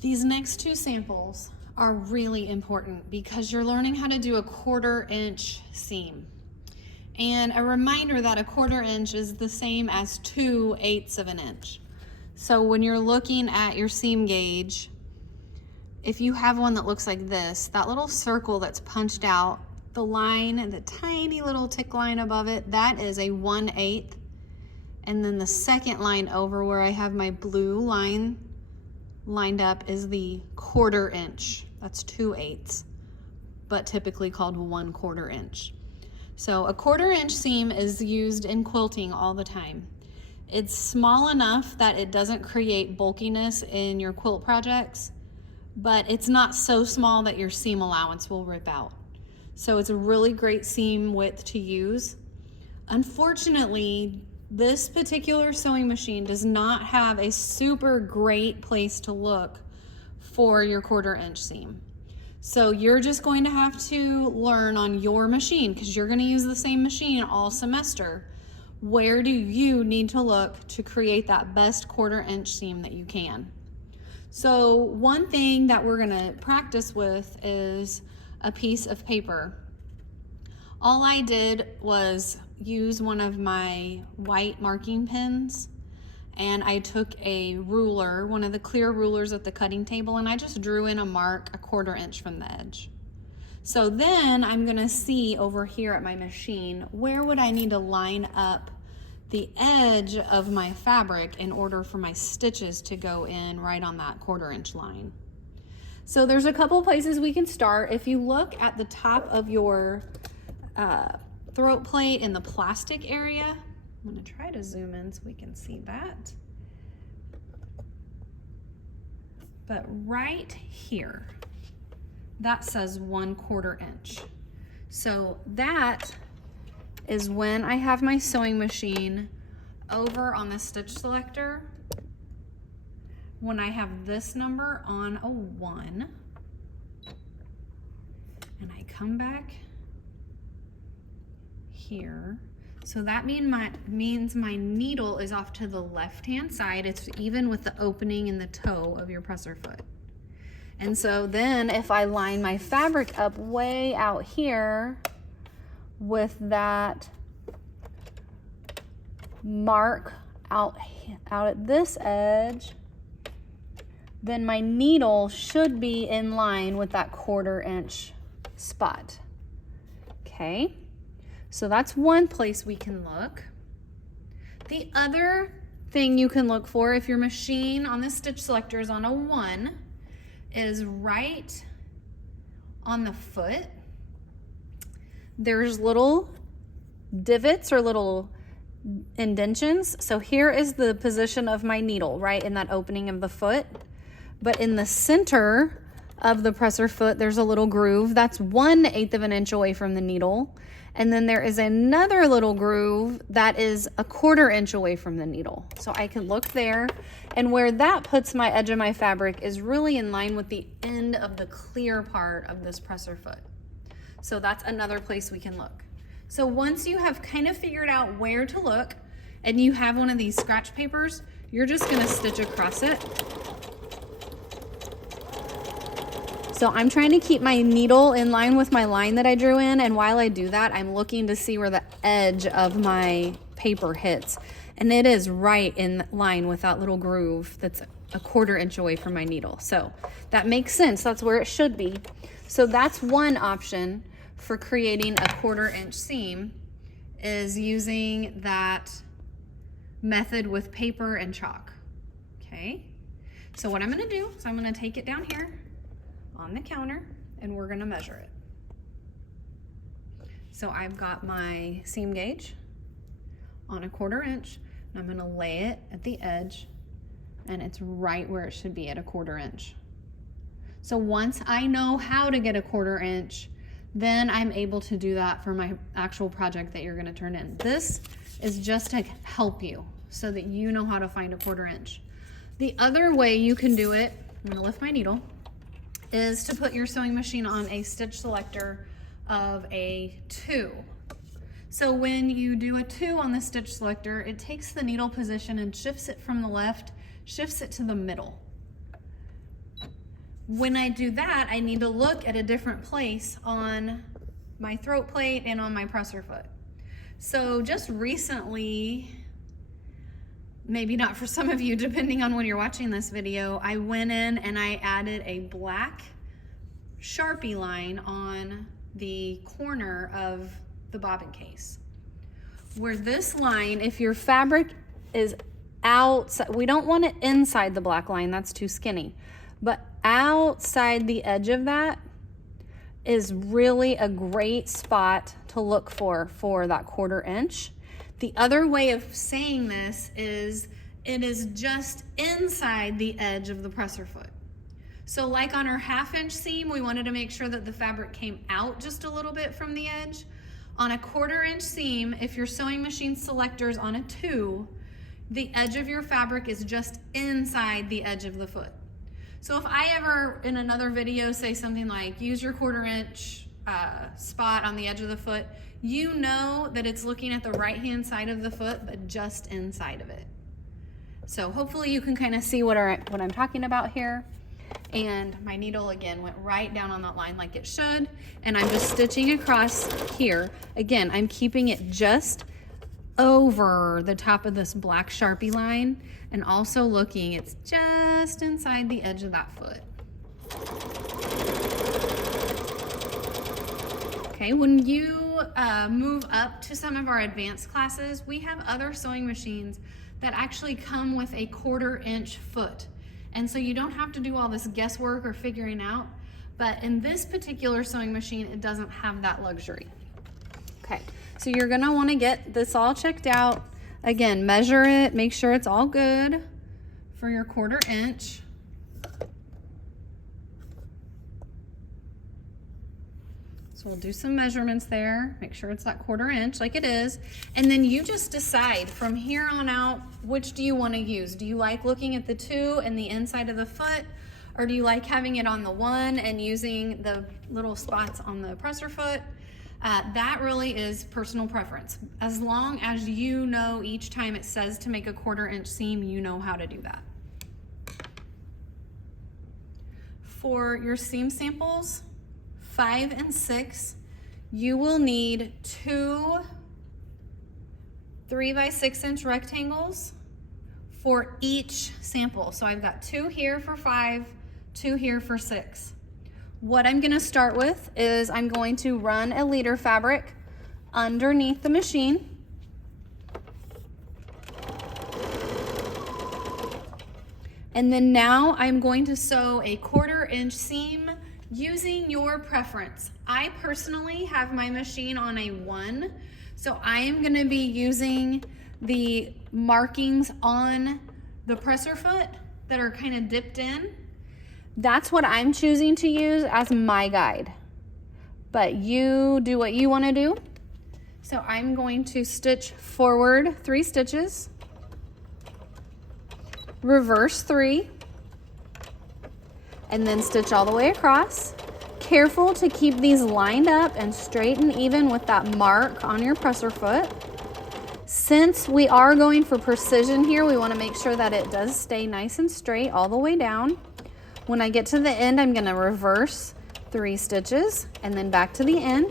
These next two samples are really important because you're learning how to do a 1/4 inch seam. And a reminder that a 1/4 inch is the same as 2/8 of an inch. So when you're looking at your seam gauge, if you have one that looks like this, that little circle that's punched out, the line and the tiny little tick line above it, that is a 1/8. And then the second line over where I have my blue line lined up is the 1/4 inch. That's 2/8, but typically called 1/4 inch. So a 1/4 inch seam is used in quilting all the time. It's small enough that it doesn't create bulkiness in your quilt projects, but it's not so small that your seam allowance will rip out. So it's a really great seam width to use. Unfortunately, this particular sewing machine does not have a super great place to look for your 1/4 inch seam. So you're just going to have to learn on your machine, because you're going to use the same machine all semester. Where do you need to look to create that best 1/4 inch seam that you can? So one thing that we're going to practice with is a piece of paper. All I did was use one of my white marking pens, and I took a ruler, one of the clear rulers at the cutting table, and I just drew in a mark 1/4 inch from the edge. So then I'm gonna see over here at my machine, where would I need to line up the edge of my fabric in order for my stitches to go in right on that 1/4 inch line. So there's a couple places we can start. If you look at the top of your throat plate in the plastic area, I'm gonna try to zoom in so we can see that. But right here, that says 1/4 inch. So that is when I have my sewing machine over on the stitch selector, when I have this number on a 1, and I come back here. So that means my needle is off to the left-hand side. It's even with the opening in the toe of your presser foot. And so then if I line my fabric up way out here with that mark out at this edge, then my needle should be in line with that 1/4 inch spot. Okay, so that's one place we can look. The other thing you can look for if your machine on the stitch selector is on a 1 is right on the foot. There's little divots or little indentions. So here is the position of my needle, right in that opening of the foot. But in the center of the presser foot, there's a little groove. That's 1/8 of an inch away from the needle. And then there is another little groove that is 1/4 inch away from the needle. So I can look there, and where that puts my edge of my fabric is really in line with the end of the clear part of this presser foot. So that's another place we can look. So once you have kind of figured out where to look, and you have one of these scratch papers, you're just gonna stitch across it. So I'm trying to keep my needle in line with my line that I drew in, and while I do that, I'm looking to see where the edge of my paper hits. And it is right in line with that little groove that's 1/4 inch away from my needle. So that makes sense, that's where it should be. So that's one option for creating a 1/4 inch seam, is using that method with paper and chalk. Okay, so what I'm gonna do is I'm gonna take it down here on the counter and we're gonna measure it. So I've got my seam gauge on a 1/4 inch, and I'm gonna lay it at the edge, and it's right where it should be at a 1/4 inch. So once I know how to get a 1/4 inch, then I'm able to do that for my actual project that you're gonna turn in. This is just to help you so that you know how to find a 1/4 inch. The other way you can do it, I'm gonna lift my needle, is to put your sewing machine on a stitch selector of a 2. So when you do a 2 on the stitch selector, it takes the needle position and shifts it from the left, shifts it to the middle. When I do that, I need to look at a different place on my throat plate and on my presser foot. So just recently, maybe not for some of you, depending on when you're watching this video, I went in and I added a black Sharpie line on the corner of the bobbin case. Where this line, if your fabric is outside, we don't want it inside the black line, that's too skinny, but outside the edge of that is really a great spot to look for that 1/4 inch. The other way of saying this is it is just inside the edge of the presser foot. So like on our 1/2 inch seam, we wanted to make sure that the fabric came out just a little bit from the edge. On a 1/4 inch seam, if your sewing machine selector's on a 2, the edge of your fabric is just inside the edge of the foot. So if I ever in another video say something like use your 1/4 inch spot on the edge of the foot, you know that it's looking at the right hand side of the foot, but just inside of it. So hopefully you can kind of see what I'm talking about here. And my needle again went right down on that line like it should, and I'm just stitching across here. Again, I'm keeping it just over the top of this black Sharpie line, and also looking, it's just inside the edge of that foot. Okay, when you move up to some of our advanced classes, we have other sewing machines that actually come with a 1/4 inch foot. And so you don't have to do all this guesswork or figuring out, but in this particular sewing machine, it doesn't have that luxury. Okay, so you're gonna wanna get this all checked out. Again, measure it, make sure it's all good for your 1/4 inch. So we'll do some measurements there, make sure it's that 1/4 inch like it is, and then you just decide from here on out, which do you want to use? Do you like looking at the 2 and the inside of the foot, or do you like having it on the 1 and using the little spots on the presser foot? That really is personal preference. As long as you know each time it says to make a 1/4 inch seam, you know how to do that. For your seam samples, 5 and 6, you will need 2 3x6 inch rectangles for each sample. So I've got 2 here for 5, 2 here for 6. What I'm gonna start with is I'm going to run a leader fabric underneath the machine. And then now I'm going to sew a 1/4 inch seam using your preference. I personally have my machine on a 1, so I am gonna be using the markings on the presser foot that are kind of dipped in. That's what I'm choosing to use as my guide, but you do what you wanna do. So I'm going to stitch forward 3 stitches, reverse 3, and then stitch all the way across. Careful to keep these lined up and straight and even with that mark on your presser foot. Since we are going for precision here, we want to make sure that it does stay nice and straight all the way down. When I get to the end, I'm going to reverse 3 stitches and then back to the end.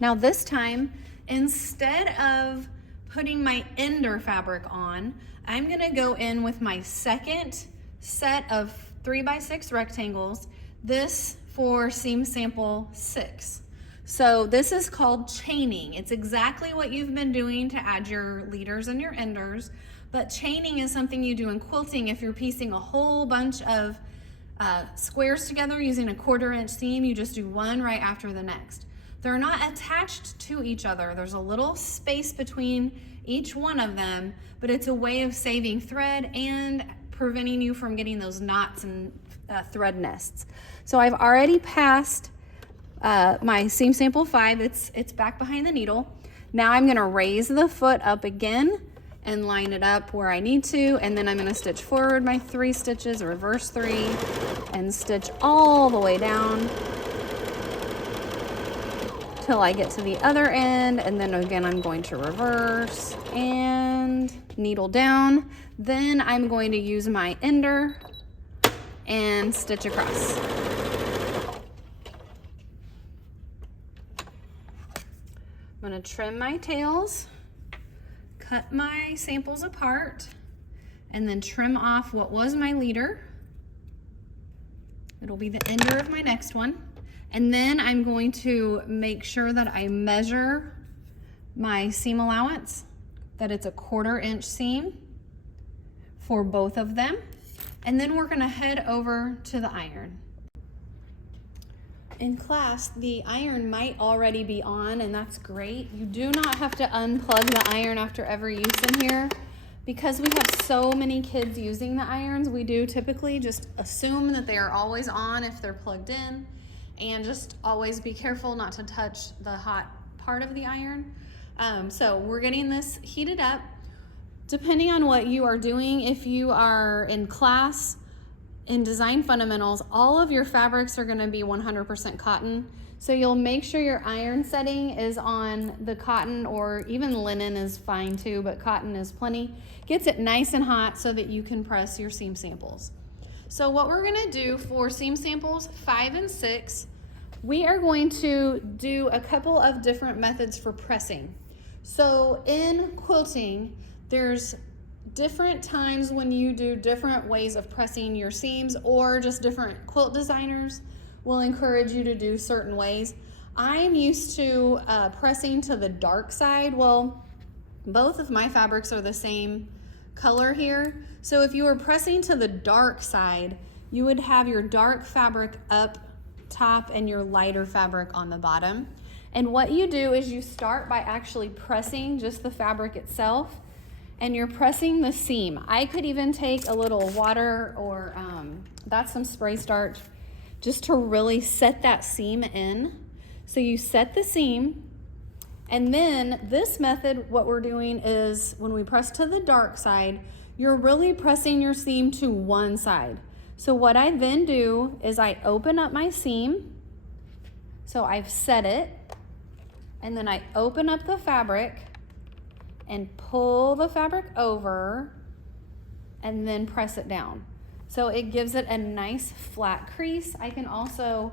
Now this time, instead of putting my ender fabric on, I'm going to go in with my second set of 3x6 rectangles, this for seam sample 6. So this is called chaining. It's exactly what you've been doing to add your leaders and your enders, but chaining is something you do in quilting if you're piecing a whole bunch of squares together using a 1/4 inch seam. You just do one right after the next. They're not attached to each other. There's a little space between each one of them, but it's a way of saving thread and preventing you from getting those knots and thread nests. So I've already passed my seam sample 5. It's back behind the needle. Now I'm gonna raise the foot up again and line it up where I need to, and then I'm gonna stitch forward my 3 stitches, reverse 3, and stitch all the way down till I get to the other end, and then again I'm going to reverse and needle down. Then I'm going to use my ender and stitch across. I'm going to trim my tails, cut my samples apart, and then trim off what was my leader. It'll be the ender of my next one. And then I'm going to make sure that I measure my seam allowance, that it's a 1/4 inch seam for both of them. And then we're gonna head over to the iron. In class, the iron might already be on, and that's great. You do not have to unplug the iron after every use in here. Because we have so many kids using the irons, we do typically just assume that they are always on if they're plugged in, and just always be careful not to touch the hot part of the iron. So we're getting this heated up. Depending on what you are doing, if you are in class in design fundamentals, all of your fabrics are going to be 100% cotton. So you'll make sure your iron setting is on the cotton, or even linen is fine too, but cotton is plenty. Gets it nice and hot so that you can press your seam samples. So what we're going to do for seam samples 5 and 6, we are going to do a couple of different methods for pressing. So in quilting, there's different times when you do different ways of pressing your seams, or just different quilt designers will encourage you to do certain ways. I'm used to pressing to the dark side. Well, both of my fabrics are the same color here. So if you were pressing to the dark side, you would have your dark fabric up top and your lighter fabric on the bottom. And what you do is you start by actually pressing just the fabric itself, and you're pressing the seam. I could even take a little water, or that's some spray starch, just to really set that seam in. So you set the seam, and then this method, what we're doing is when we press to the dark side, you're really pressing your seam to one side. So what I then do is I open up my seam. So I've set it, and then I open up the fabric and pull the fabric over and then press it down. So it gives it a nice flat crease. I can also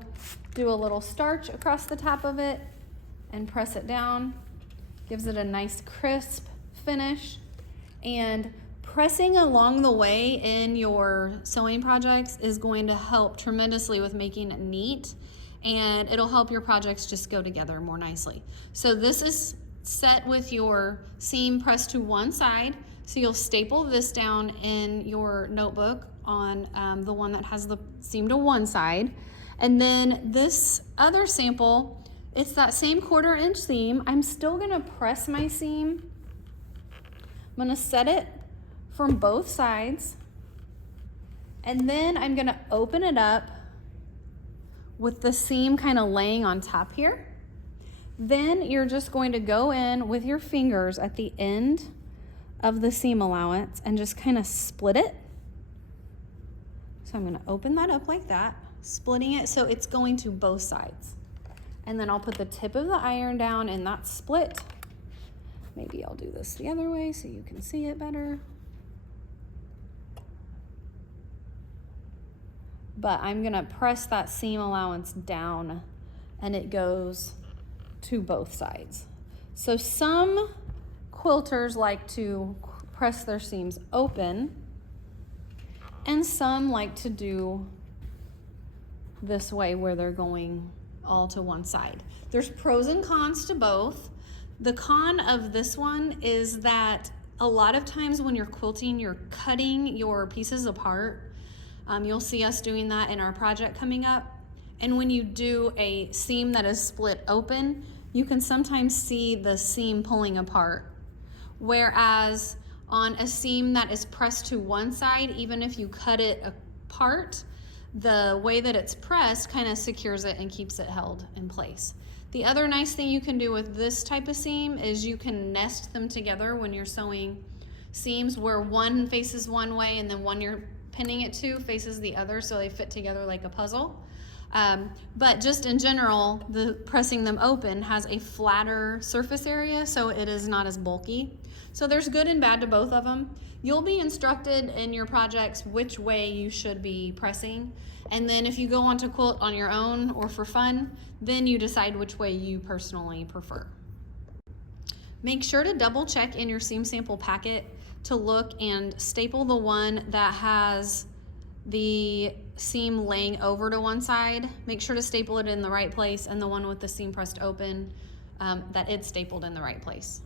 do a little starch across the top of it and press it down. Gives it a nice crisp finish. And pressing along the way in your sewing projects is going to help tremendously with making it neat, and it'll help your projects just go together more nicely. So this is set with your seam pressed to one side. So you'll staple this down in your notebook on the one that has the seam to one side. And then this other sample, it's that same 1/4 inch seam. I'm still gonna press my seam. I'm gonna set it from both sides. And then I'm gonna open it up with the seam kind of laying on top here. Then you're just going to go in with your fingers at the end of the seam allowance and just kind of split it. So I'm going to open that up like that, splitting it so it's going to both sides. And then I'll put the tip of the iron down in that split. Maybe I'll do this the other way so you can see it better. But I'm going to press that seam allowance down, and it goes to both sides. So some quilters like to press their seams open, and some like to do this way where they're going all to one side. There's pros and cons to both. The con of this one is that a lot of times when you're quilting, you're cutting your pieces apart. You'll see us doing that in our project coming up. And when you do a seam that is split open, you can sometimes see the seam pulling apart. Whereas on a seam that is pressed to one side, even if you cut it apart, the way that it's pressed kind of secures it and keeps it held in place. The other nice thing you can do with this type of seam is you can nest them together when you're sewing seams, where one faces one way and then one you're pinning it to faces the other, so they fit together like a puzzle. But just in general, the pressing them open has a flatter surface area, so it is not as bulky. So there's good and bad to both of them. You'll be instructed in your projects which way you should be pressing. And then if you go on to quilt on your own or for fun, then you decide which way you personally prefer. Make sure to double check in your seam sample packet to look and staple the one that has the seam laying over to one side. Make sure to staple it in the right place, and the one with the seam pressed open, that it's stapled in the right place.